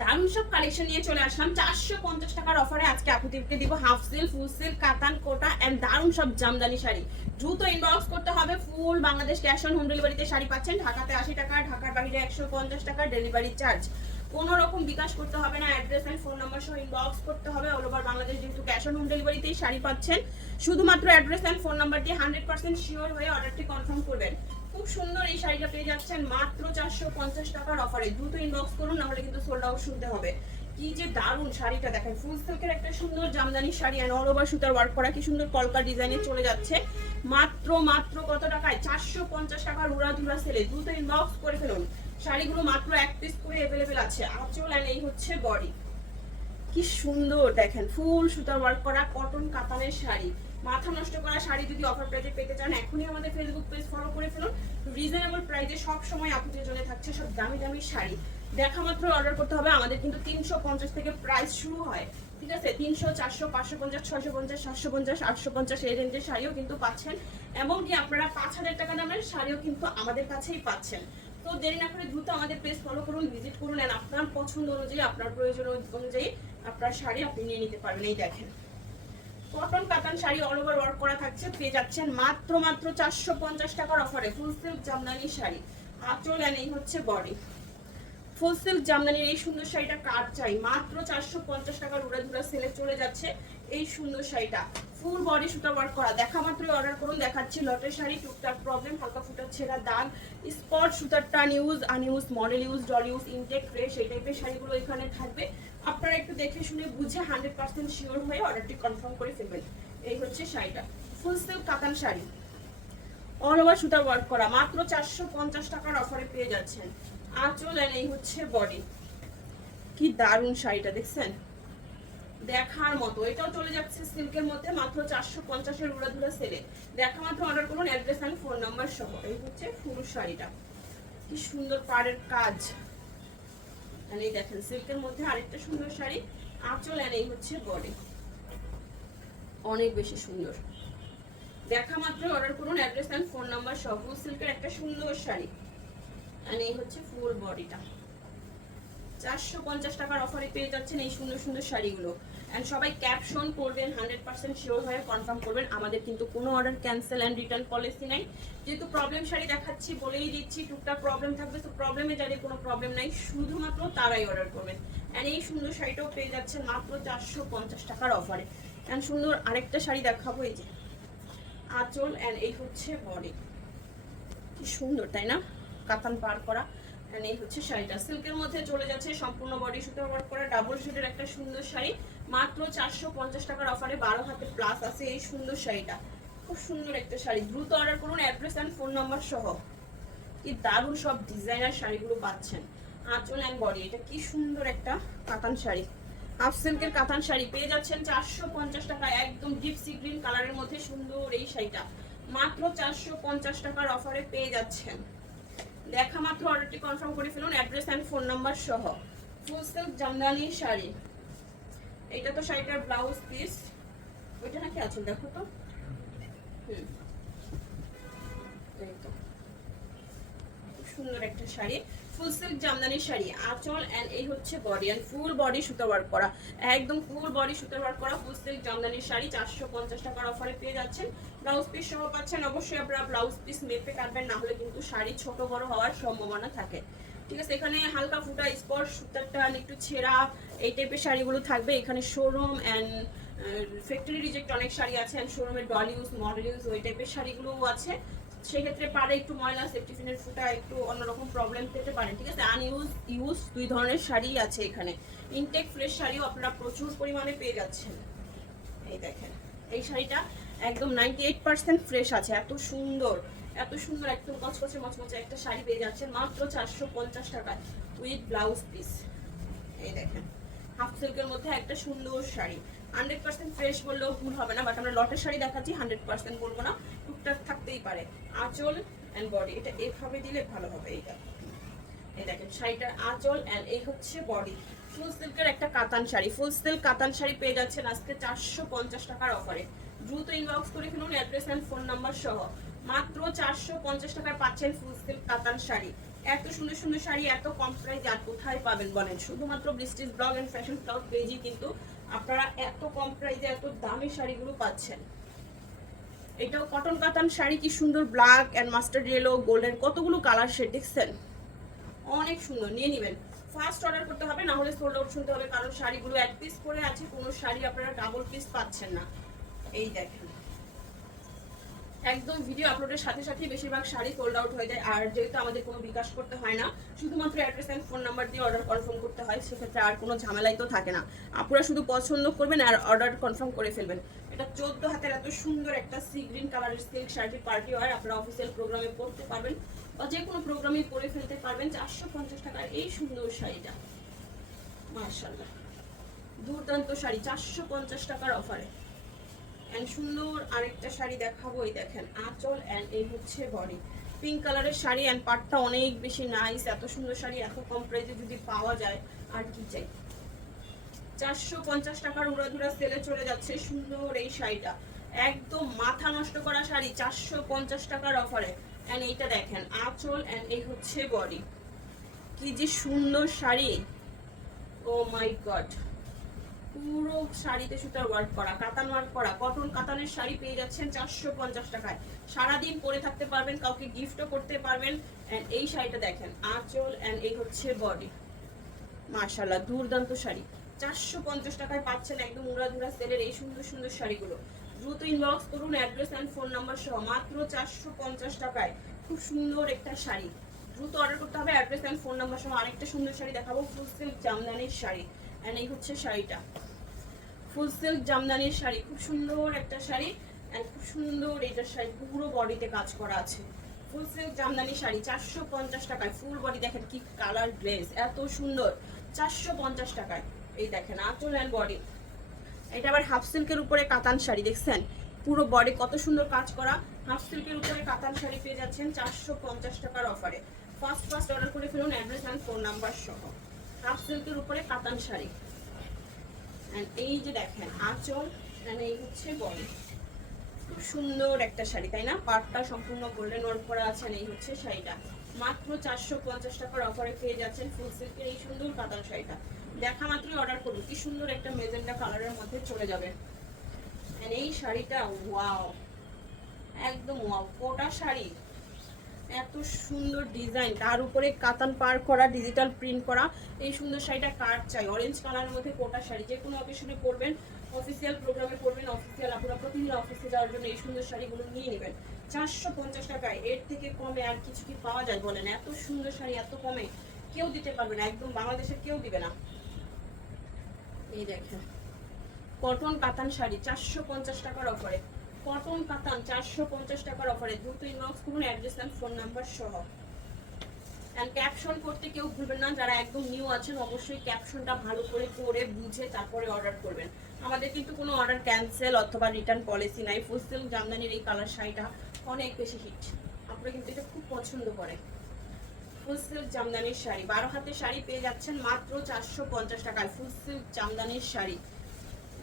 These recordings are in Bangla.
দারুণ সব কালেকশন নিয়ে চলে আসলাম 450 টাকার অফারে। আজকে আপুদেরকে দিব হাফ সিল্ক, ফুল সিল্ক, কাতান, কোটা এন্ড দারুণ সব জামদানি শাড়ি। দ্রুত ইনবক্স করতে হবে। ফুল বাংলাদেশ ক্যাশ অন হোম ডেলিভারিতে শাড়ি পাচ্ছেন। ঢাকাতে 80 টাকা, ঢাকার বাইরে 150 টাকা ডেলিভারি চার্জ। কোনো রকম বিকাশ করতে হবে না, অ্যাড্রেস এন্ড ফোন নাম্বার সহ ইনবক্স করতে হবে। অল ওভার বাংলাদেশ যেহেতু ক্যাশ অন হোম ডেলিভারিতেই শাড়ি পাচ্ছেন, শুধুমাত্র অ্যাড্রেস এন্ড ফোন নাম্বার দিয়ে 100% শিওর হয়ে অর্ডারটি কনফার্ম করবেন। খুব সুন্দর এই শাড়িটা পেয়ে যাচ্ছেন মাত্র 450 টাকার অফারে। দ্রুত ইনবক্স করুন, নাহলে কিন্তু সোল্ড আউট শুনতে হবে। কি যে দারুণ শাড়িটা দেখেন, ফুল সিল্কের একটা সুন্দর jamdani sari and all over সুতার ওয়ার্ক করা, কি সুন্দর কলকা ডিজাইনে চলে যাচ্ছে মাত্র কত টাকায়? 450 টাকার উড়াধুরা সেলে। দ্রুত ইনবক্স করে ফেলুন। শাড়িগুলো মাত্র এক পিস করে अवेलेबल আছে। আঁচল এন্ড এই হচ্ছে বডি। কি সুন্দর দেখেন, ফুল সুতার ওয়ার্ক করা কটন কাতানের শাড়ি। মাথা নষ্ট করা শাড়ি যদি অফার প্রাইসে পেতে চান, এখনই আমাদের ফেসবুক পেজ ফলো করে ফেলুন। রিজনেবল প্রাইসে সব সময় আপুদের জন্য থাকছে সব দামি দামি শাড়ি। দেখা মাত্র অর্ডার করতে হবে। আমাদের কিন্তু 350 থেকে প্রাইস শুরু হয়, ঠিক আছে? 300, 400, 550, 650, 750, 850 এই রেঞ্জের শাড়িও কিন্তু পাচ্ছেন। এমনকি আপনারা 5000 টাকা দামের শাড়িও কিন্তু আমাদের কাছেই পাচ্ছেন। তো দেরি না করে দ্রুত আমাদের পেজ ফলো করুন, ভিজিট করুন এন্ড আপনার পছন্দ অনুযায়ী, আপনার প্রয়োজন অনুযায়ী আপনার শাড়ি আপনি নিয়ে নিতে পারবেন। এই দেখেন, কটন কাতান শাড়ি অল ওভার ওয়ার্ক করা থাকছে, পেয়ে যাচ্ছেন মাত্র 450 টাকার অফারে। ফুল সিল্ক জামদানি শাড়ি, আঁচল এন্ড এই হচ্ছে বডি। ফুল সিল্ক জামদানির এই সুন্দর শাড়িটা কার চাই? মাত্র 450 টাকার উড়াধুরা সেলে চলে যাচ্ছে এই সুন্দর শাড়িটা। ফুল বডি সুতা ওয়ার্ক করা। দেখা মাত্রই অর্ডার করুন। দেখাচ্ছি লটের শাড়ি, টুকটাক প্রবলেম, হালকা ফুটার ছেঁড়া দাগ, স্পট, সুতার টান use, unuse, model use, doll use, intact, fresh এই টাইপের শাড়িগুলো এখানে থাকবে। আপনারা একটু দেখে শুনে বুঝে 100% শিওর হয়ে অর্ডারটি কনফার্ম করে ফেলবেন। এই হচ্ছে শাড়িটা, ফুল সিল্ক কাতান শাড়ি, অল ওভার সুতার ওয়ার্ক করা, মাত্র 450 টাকার অফারে পেয়ে যাচ্ছেন। আঁচল এন্ড এই হচ্ছে বডি। কি দারুণ শাড়িটা দেখছেন, দেখার মতো। এটাও চলে যাচ্ছে সিল্কের মধ্যে মাত্র 450 এর উড়াধুরা সেলে। দেখা মাত্র অর্ডার করুন, অ্যাড্রেস এন্ড ফোন নাম্বার সহ। এই হচ্ছে ফুল শাড়িটা, কি সুন্দর পাড়ের কাজ। আর এই দেখেন সিল্কের মধ্যে আরেকটা সুন্দর শাড়ি, আঁচল এন্ড এই হচ্ছে বডি, অনেক বেশি সুন্দর। দেখা মাত্র অর্ডার করুন, অ্যাড্রেস এন্ড ফোন নাম্বার সহ। ফুল সিল্কের একটা সুন্দর শাড়ি এন্ড এই হচ্ছে ফুল বডিটা। 450 টাকার অফারে পেয়ে যাচ্ছেন এই সুন্দর সুন্দর শাড়িগুলো। এন্ড সবাই ক্যাপশন করবেন, 100% শিওর হয়ে কনফার্ম করবেন। আমাদের কিন্তু কোনো order cancel and return policy নাই। যেহেতু প্রবলেম শাড়ি দেখাচ্ছি, বলেই দিচ্ছি টুকটাক প্রবলেম থাকবে। তো প্রবলেমে যাদের কোনো প্রবলেম নাই, শুধুমাত্র তারাই অর্ডার করবেন। এন্ড এই সুন্দর শাড়িটাও পেয়ে যাচ্ছেন মাত্র 450 টাকার অফারে। এন্ড সুন্দর আরেকটা শাড়ি দেখাবো, এই যে আঁচল এন্ড এই হচ্ছে বডি। কি সুন্দর তাই না, কাতান পার করা। এই হচ্ছে শাড়িটা, সিল্কের মধ্যে চলে যাচ্ছে, সম্পূর্ণ বডি সুতো ওয়ার্ক করা, ডাবল শেডের একটা সুন্দর শাড়ি, মাত্র 450 টাকার অফারে। 12 হাতে প্লাস আছে এই সুন্দর শাড়িটা। খুব সুন্দর একটা শাড়ি, দ্রুত অর্ডার করুন, অ্যাড্রেস এন্ড ফোন নাম্বার সহ। কি দারুণ সব ডিজাইনার শাড়িগুলো পাচ্ছেন। আঁচল এন্ড বডি, এটা কি সুন্দর একটা কাতান শাড়ি, হাফ সিল্কের কাতান শাড়ি পেয়ে যাচ্ছেন 450 টাকা। একদম ডিপ সি গ্রিন কালারের মধ্যে সুন্দর এই শাড়িটা মাত্র 450 টাকার অফারে পেয়ে যাচ্ছেন। দেখা মাত্র অর্ডারটি কনফার্ম করে ফেলুন, অ্যাড্রেস এন্ড ফোন নাম্বার সহ। ফুল সিল্ক জামদানি শাড়ি, এটা তো শাড়িটার ব্লাউজ পিস, ওইটা নাকি আছে দেখো তো। সুন্দর একটা শাড়ি, ফুল সিল্ক জামদানি শাড়ি, আঁচল এন্ড এই হচ্ছে বডি। এন্ড ফুল বডি সুতা ওয়ার্ক করা, একদম ফুল বডি সুতা ওয়ার্ক করা ফুল সিল্ক জামদানি শাড়ি 450 টাকার অফারে পেয়ে যাচ্ছেন। ব্লাউজ পিস সহ পাচ্ছেন। অবশ্যই আপনারা ব্লাউজ পিস মেপে কাটবেন, না হলে কিন্তু শাড়ি ছোট বড় হওয়ার সম্ভাবনা থাকে, ঠিক আছে? এখানে হালকা ফুটা স্পট, সুতারটা একটু ছেঁড়া এই টাইপের শাড়িগুলো থাকবে। এখানে শোরুম এন্ড ফ্যাক্টরি রিজেক্ট অনেক শাড়ি আছে, এন্ড শোরুমের ডল ইউজ, মডেল ইউজ ওই টাইপের শাড়িগুলোও আছে। সেক্ষেত্রে পারে একটু ময়লা, সেফটি পিনের ফুটা একটু অন্যরকম প্রবলেম পেতে পারে, ঠিক আছে? আনইউজ, ইউজ দুই ধরনের শাড়ি আছে এখানে। ইনটেক ফ্রেশ শাড়িও আপনারা প্রচুর পরিমাণে পেয়ে যাচ্ছেন। এই দেখেন এই শাড়িটা একদম 98% ফ্রেশ আছে। এত সুন্দর, এত সুন্দর একদম কচকচে মচমচে একটা শাড়ি পেয়ে যাচ্ছেন মাত্র 450 টাকায় উইথ ব্লাউজ পিস। এই দেখেন হাফ সিল্কের মধ্যে একটা সুন্দর শাড়ি, 100% ফ্রেশ বললেও ভুল হবে না, বাট আমরা লটের শাড়ি দেখাচ্ছি, 100% বলবো না, টুকটাক থাকতেই পারে। আঁচল এন্ড বডি, এটা এভাবে দিলে ভালো হবে। এইটা এই দেখেন শাড়িটার আঁচল এন্ড এই হচ্ছে বডি। ফুল সিল্কের একটা কাতান শাড়ি, ফুল সিল্ক কাতান শাড়ি পেয়ে যাচ্ছেন আজকে 450 টাকার অফারে। দ্রুত ইনবক্স করে ফেলুন, অ্যাড্রেস এন্ড ফোন নাম্বার সহ। মাত্র 450 টাকায় পাচ্ছেন ফুল সিল্ক কাতান শাড়ি। এত সুন্দর সুন্দর শাড়ি এত কম প্রাইসে আর কোথায় পাবেন বলেন? শুধুমাত্র বৃষ্টিস ব্লগ এন্ড ফ্যাশন ক্লাউড পেজই কিন্তু আপনারা এত কম প্রাইসে এত দামি শাড়িগুলো পাচ্ছেন। এটাও কটন কাতান শাড়ি, কি সুন্দর black and mustard yellow golden, কতগুলো কালার শেড দেখছেন, অনেক সুন্দর। নিয়ে নেবেন, ফার্স্ট অর্ডার করতে হবে, না হলে সোল্ড আউট শুনতে হবে, কারণ শাড়িগুলো এক পিস করে আছে, কোনো শাড়ি আপনারা ডাবল পিস পাচ্ছেন না। এই দেখেন, একদম ভিডিও আপলোডের সাথে সাথে বেশিরভাগ শাড়ি সোল্ড আউট হয়ে যায়। আর যেহেতু আমাদের কোনো বিকাশ করতে হয় না, শুধুমাত্র অ্যাড্রেস এন্ড ফোন নাম্বার দিয়ে অর্ডার কনফার্ম করতে হয়, সেক্ষেত্রে আর কোনো ঝামেলাই তো থাকে না। আপনারা শুধু পছন্দ করবেন আর অর্ডার কনফার্ম করে ফেলবেন। এটা 14 হাতের এত সুন্দর একটা সি গ্রিন কালারের সিল্ক শাড়ি, পার্টি ওয়্যার, আপনারা অফিসিয়াল প্রোগ্রামে পরতে পারবেন বা যে কোনো প্রোগ্রামে পরে ফেলতে পারবেন। 450 টাকার এই সুন্দর শাড়িটা, মাশাআল্লাহ দুর্দান্ত শাড়ি, 450 টাকার অফারে। এন্ড সুন্দর আরেকটা শাড়ি দেখাবো, এই দেখেন আঁচল এন্ড এই হচ্ছে বডি, পিঙ্ক কালারের শাড়ি এন্ড পাটটা অনেক বেশি নাইস। এত সুন্দর শাড়ি এত কম প্রাইসে যদি পাওয়া যায় আর কি চাই। 450 টাকার উড়াধুরা সেলে চলে যাচ্ছে সুন্দর এই শাড়িটা, একদম মাথা নষ্ট করা শাড়ি, 450 টাকার অফারে। এন্ড এইটা দেখেন আঁচল এন্ড এই হচ্ছে বডি, কি যে সুন্দর শাড়ি, ও মাই গড। পুরো শাড়িতে সুতার ওয়ার্ক করা, কাতান ওয়ার্ক করা, কটন কাতানের শাড়ি পেয়ে যাচ্ছেন 450 টাকায়। সারাদিন পরে থাকতে পারবেন, কাউকে গিফটও করতে পারবেন। এন্ড এই শাড়িটা দেখেন আঁচল এন্ড এই হচ্ছে বডি, মাশাআল্লাহ দুর্দান্ত শাড়ি, 450 টাকায় পাচ্ছেন একদম উড়াধুরা সেলের এই সুন্দর সুন্দর শাড়িগুলো। দ্রুত ইনবক্স করুন অ্যাড্রেস এন্ড ফোন নাম্বার সহ, মাত্র 450 টাকায় খুব সুন্দর একটা শাড়ি। দ্রুত অর্ডার করতে হবে, অ্যাড্রেস এন্ড ফোন নাম্বার সহ। আরেকটা সুন্দর শাড়ি দেখাবো, ফুল সিল্ক জামদানির শাড়ি। এন্ড এই হচ্ছে শাড়িটা, ফুল সিল্ক জামদানির শাড়ি, খুব সুন্দর একটা শাড়ি এন্ড খুব সুন্দর এটা শাড়ি, পুরো বডিতে কাজ করা আছে। ফুল সিল্ক জামদানি শাড়ি 450 টাকায়, ফুল বডি দেখেন কি কালার গ্লেজ, এত সুন্দর, 450 টাকায়। এই দেখেন আঁচল এন্ড বডি, এটা আবার হাফ সিল্কের উপরে কাতান শাড়ি, দেখছেন পুরো বডি কত সুন্দর কাজ করা। হাফ সিল্কের উপরে কাতান শাড়ি পেয়ে যাচ্ছেন 450 টাকার অফারে। ফার্স্ট অর্ডার করে ফেলুন অ্যাড্রেস এন্ড ফোন নাম্বার সহ। হাফ সিল্কের উপরে কাতান শাড়ি এন্ড এই যে দেখেন আঁচল এন্ড এই হচ্ছে বডি, খুব সুন্দর একটা শাড়ি তাই না? পাটটা সম্পূর্ণ গোল্ডেন ওয়ার্ক করা আছে। এই হচ্ছে শাড়িটা, মাত্র 450 টাকার অফারে পেয়ে যাচ্ছেন ফুল সিল্কের এই সুন্দর কাতান শাড়িটা। দেখা মাত্রই অর্ডার করুন, কি সুন্দর একটা মেজেন্টা কালারের মধ্যে চলে যাবে। এন্ড এই শাড়িটা ওয়াও, একদম ওয়াও, কোটা শাড়ি, এত সুন্দর ডিজাইন, তার উপরে কাতান পার করা, ডিজিটাল প্রিন্ট করা। এই সুন্দর শাড়িটা কার চাই? অরেঞ্জ কালারের মধ্যে কোটা শাড়ি, যে কোনো অকেশনে পরবেন, অফিসিয়াল প্রোগ্রামে পরবেন, অফিসিয়াল আপনারা প্রতিদিন অফিসে যাওয়ার জন্য এই সুন্দর শাড়িগুলো নিয়ে নেবেন 450 টাকায়। এর থেকে কমে আর কিছু কি পাওয়া যায় বলেন? এত সুন্দর শাড়ি এত কমে কেউ দিতে পারবে না, একদম বাংলাদেশে কেউ দিবে না। এই দেখেন কটন কাতান শাড়ি 450 টাকার অফারে, কটন কাতান 450 টাকার অফারে। দ্রুত ইনবক্স করুন অ্যাড্রেস এন্ড ফোন নাম্বার সহ। এন্ড ক্যাপশন করতে কেউ ভুলবেন না, যারা একদম নিউ আছেন অবশ্যই ক্যাপশনটা ভালো করে পড়ে বুঝে তারপরে অর্ডার করবেন। আমাদের কিন্তু কোনো অর্ডার ক্যান্সেল অথবা রিটার্ন পলিসি নাই। ফুল সিল্ক জামদানির এই কালার শাড়িটা অনেক বেশি হিট, আপনারা কিন্তু এটা খুব পছন্দ করেন। ফুল সিল্ক জামদানির শাড়ি, 12 হাতের শাড়ি পেয়ে যাচ্ছেন মাত্র 450 টাকায়, ফুল সিল্ক জামদানির শাড়ি।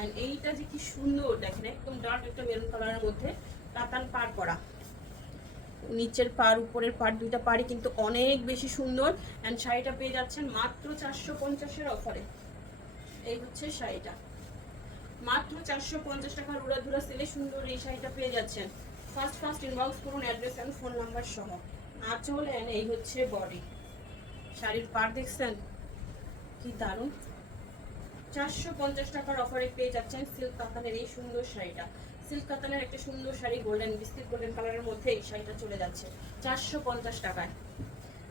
এন্ড এইটা যে কি সুন্দর দেখেন, একদম ডার্ক একটা মেরুন কালারের মধ্যে কাতান পার করা, নিচের পার উপরের পার দুইটা পাড়ই কিন্তু অনেক বেশি সুন্দর। এন্ড শাড়িটা পেয়ে যাচ্ছেন মাত্র 450 এর অফারে। এই হচ্ছে শাড়িটা, মাত্র 450 টাকার উড়াধুরা সেলে সুন্দর এই শাড়িটা পেয়ে যাচ্ছেন। ফার্স্ট ইনবক্স করুন অ্যাড্রেস এন্ড ফোন নাম্বার সহ। আঁচল এন্ড এই হচ্ছে বডি, শাড়ির পার দেখছেন কি দারুণ, 450 টাকার অফারে পেয়ে যাচ্ছেন সিল্ক কাতানের এই সুন্দর শাড়িটা। সিল্ক কাতানের একটা সুন্দর শাড়ি, গোল্ডেন বিস্কিট গোল্ডেন কালারের মধ্যে এই শাড়িটা চলে যাচ্ছে 450 টাকায়।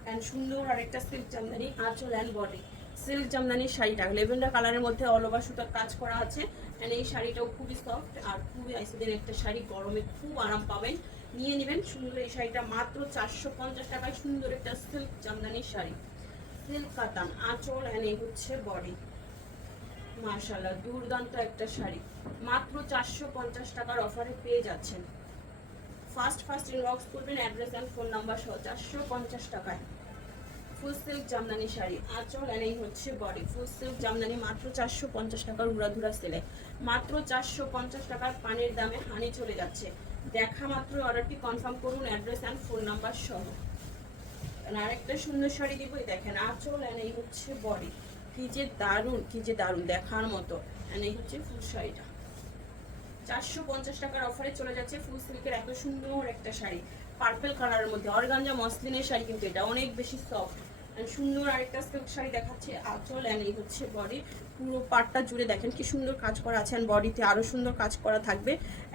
এন্ড সুন্দর আরেকটা সিল্ক জামদানি, আঁচল এন্ড বডি, সিল্ক জামদানির শাড়িটা লেভেন্ডার কালারের মধ্যে অল ওভার সুতার কাজ করা আছে। এন্ড এই শাড়িটাও খুবই সফট আর খুবই আইসিডের একটা শাড়ি, গরমে খুব আরাম পাবেন, নিয়ে নেবেন। সুন্দর এই শাড়িটা মাত্র 450 টাকায়, সুন্দর একটা সিল্ক জামদানির শাড়ি, সিল্ক কাতান, আঁচল এন্ড এই হচ্ছে বডি, মাশাআল্লাহ দুর্দান্ত একটা শাড়ি, মাত্র 450 টাকার অফারে পেয়ে যাচ্ছেন। ফার্স্ট ইনবক্স করবেন অ্যাড্রেস এন্ড ফোন নাম্বার সহ। 450 টাকায় ফুল সিল্ক জামদানি শাড়ি, আঁচল এন্ড এই হচ্ছে বডি, ফুল সিল্ক জামদানি মাত্র 450 টাকার উড়াধুরা সেলে, মাত্র 450 টাকার পানির দামে হানি চলে যাচ্ছে। দেখা মাত্র অর্ডারটি কনফার্ম করুন অ্যাড্রেস এন্ড ফোন নাম্বার সহ। আরেকটা সুন্দর শাড়ি দিব, এই দেখেন আঁচল এন্ড এই হচ্ছে বডি। কি যে দারুণ দেখার মতো। এন্ড এই হচ্ছে ফুল শাড়িটা 450 টাকার অফারে চলে যাচ্ছে। ফুল সিল্কের এত সুন্দর একটা শাড়ি পার্পল কালারের মধ্যে, অর্গানজা মসলিনের শাড়ি, কিন্তু এটা অনেক বেশি সফট। সুন্দর আরেকটা সিল্ক শাড়ি দেখাচ্ছে, আঁচল এন্ড এই হচ্ছে বডি। পুরো পাটটা জুড়ে দেখেন কি সুন্দর কাজ করা আছে, এন্ড বডিতে আরো সুন্দর কাজ করা থাকবে।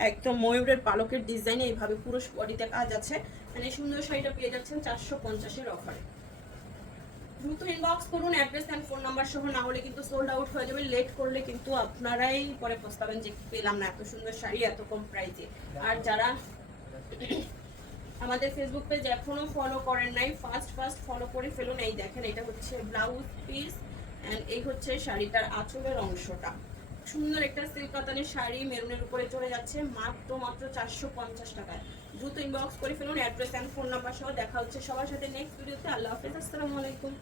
একদম ময়ূরের পালকের ডিজাইনে এইভাবে পুরো বডিতে কাজ আছে। মানে এই সুন্দর শাড়িটা পেয়ে যাচ্ছেন 450-এর অফারে। দ্রুত ইনবক্স করুন অ্যাড্রেস এন্ড ফোন নাম্বার সহ, না হলে কিন্তু সোল্ড আউট হয়ে যাবে। লেট করলে কিন্তু আপনারাই পরে পস্তাবেন যে পেলাম না এত সুন্দর শাড়ি এত কম প্রাইসে। আর যারা আমাদের ফেসবুক পেজ এখনো ফলো করেন নাই, ফার্স্ট ফলো করে ফেলুন। এই দেখেন এটা হচ্ছে ব্লাউজ পিস এন্ড এই হচ্ছে শাড়িটার আঁচলের অংশটা। সুন্দর একটা সিল্ক কাতানের শাড়ি মেরুনের উপরে চলে যাচ্ছে মাত্র 450 টাকায়। দ্রুত ইনবক্স করে ফেলুন অ্যাড্রেস এন্ড ফোন নাম্বার সহ। দেখা হচ্ছে সবার সাথে নেক্সট ভিডিওতে। আল্লাহ হাফেজ, আসসালামু আলাইকুম।